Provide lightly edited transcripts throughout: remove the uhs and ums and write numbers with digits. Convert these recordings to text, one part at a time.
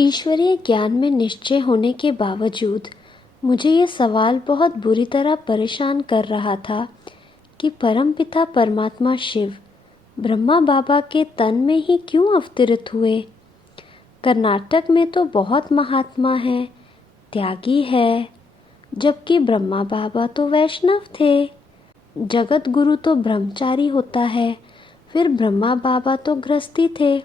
ईश्वरीय ज्ञान में निश्चय होने के बावजूद मुझे ये सवाल बहुत बुरी तरह परेशान कर रहा था कि परमपिता परमात्मा शिव ब्रह्मा बाबा के तन में ही क्यों अवतरित हुए। कर्नाटक में तो बहुत महात्मा है, त्यागी है, जबकि ब्रह्मा बाबा तो वैष्णव थे। जगत गुरु तो ब्रह्मचारी होता है, फिर ब्रह्मा बाबा तो गृहस्थी थे।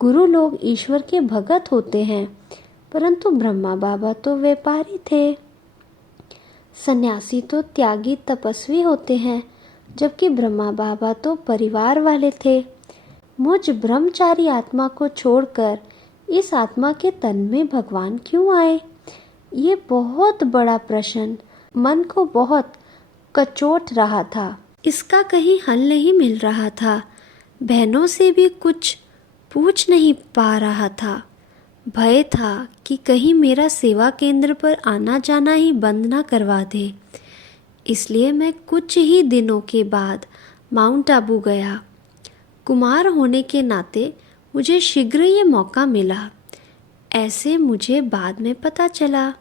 गुरु लोग ईश्वर के भगत होते हैं, परंतु ब्रह्मा बाबा तो व्यापारी थे। सन्यासी तो त्यागी तपस्वी होते हैं, जबकि ब्रह्मा बाबा तो परिवार वाले थे। मुझ ब्रह्मचारी आत्मा को छोड़कर इस आत्मा के तन में भगवान क्यों आए? ये बहुत बड़ा प्रश्न मन को बहुत कचोट रहा था। इसका कहीं हल नहीं मिल रहा था। बहनों से भी कुछ पूछ नहीं पा रहा था। भय था कि कहीं मेरा सेवा केंद्र पर आना जाना ही बंद ना करवा दे। इसलिए मैं कुछ ही दिनों के बाद माउंट आबू गया। कुमार होने के नाते मुझे शीघ्र ये मौका मिला, ऐसे मुझे बाद में पता चला।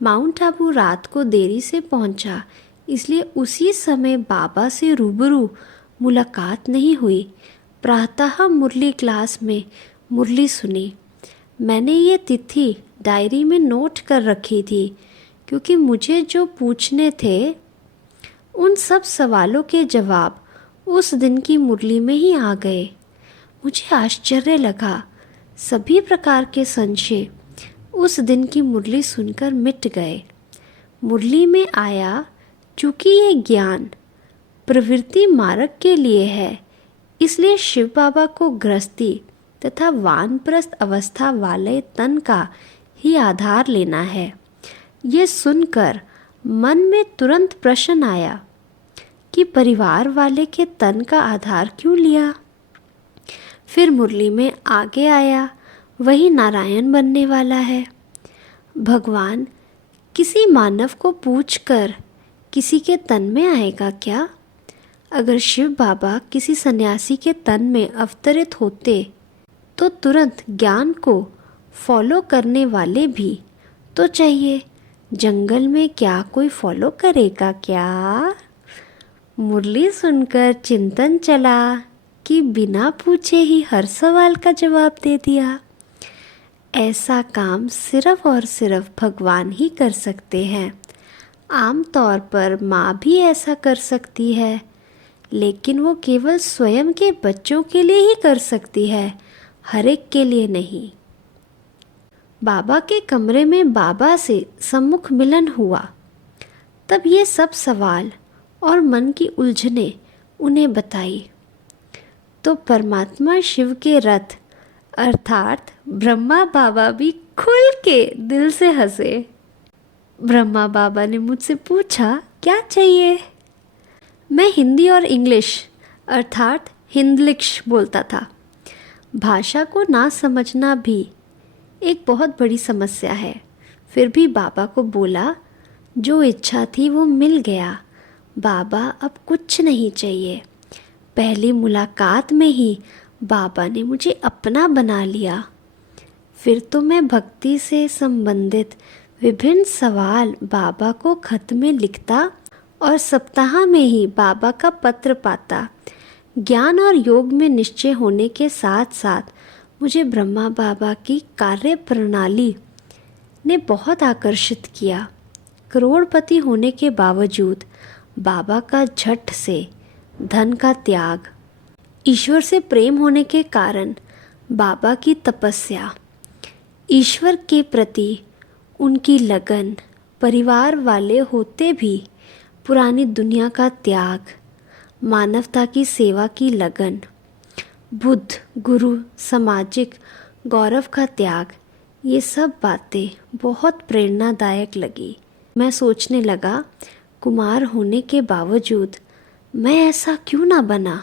माउंट आबू रात को देरी से पहुंचा, इसलिए उसी समय बाबा से रूबरू मुलाकात नहीं हुई। प्रातः मुरली क्लास में मुरली सुनी। मैंने ये तिथि डायरी में नोट कर रखी थी, क्योंकि मुझे जो पूछने थे उन सब सवालों के जवाब उस दिन की मुरली में ही आ गए। मुझे आश्चर्य लगा। सभी प्रकार के संशय उस दिन की मुरली सुनकर मिट गए। मुरली में आया, चूँकि ये ज्ञान प्रवृत्ति मार्ग के लिए है, इसलिए शिव बाबा को गृहस्थी तथा वानप्रस्थ अवस्था वाले तन का ही आधार लेना है। ये सुनकर मन में तुरंत प्रश्न आया कि परिवार वाले के तन का आधार क्यों लिया। फिर मुरली में आगे आया, वही नारायण बनने वाला है। भगवान किसी मानव को पूछकर किसी के तन में आएगा क्या? अगर शिव बाबा किसी सन्यासी के तन में अवतरित होते तो तुरंत ज्ञान को फॉलो करने वाले भी तो चाहिए। जंगल में क्या कोई फॉलो करेगा क्या? मुरली सुनकर चिंतन चला कि बिना पूछे ही हर सवाल का जवाब दे दिया। ऐसा काम सिर्फ और सिर्फ भगवान ही कर सकते हैं। आमतौर पर माँ भी ऐसा कर सकती है, लेकिन वो केवल स्वयं के बच्चों के लिए ही कर सकती है, हर एक के लिए नहीं। बाबा के कमरे में बाबा से सम्मुख मिलन हुआ। तब ये सब सवाल और मन की उलझने उन्हें बताई तो परमात्मा शिव के रथ अर्थात ब्रह्मा बाबा भी खुल के दिल से हंसे। ब्रह्मा बाबा ने मुझसे पूछा, क्या चाहिए? मैं हिंदी और इंग्लिश अर्थात हिंदलिक्श बोलता था। भाषा को ना समझना भी एक बहुत बड़ी समस्या है। फिर भी बाबा को बोला, जो इच्छा थी वो मिल गया। बाबा अब कुछ नहीं चाहिए। पहली मुलाकात में ही बाबा ने मुझे अपना बना लिया। फिर तो मैं भक्ति से संबंधित विभिन्न सवाल बाबा को खत में लिखता और सप्ताह में ही बाबा का पत्र पाता। ज्ञान और योग में निश्चय होने के साथ साथ मुझे ब्रह्मा बाबा की कार्य प्रणाली ने बहुत आकर्षित किया। करोड़पति होने के बावजूद बाबा का झट से धन का त्याग, ईश्वर से प्रेम होने के कारण बाबा की तपस्या, ईश्वर के प्रति उनकी लगन, परिवार वाले होते भी पुरानी दुनिया का त्याग, मानवता की सेवा की लगन, बुद्ध गुरु सामाजिक गौरव का त्याग, ये सब बातें बहुत प्रेरणादायक लगी। मैं सोचने लगा, कुमार होने के बावजूद मैं ऐसा क्यों ना बना।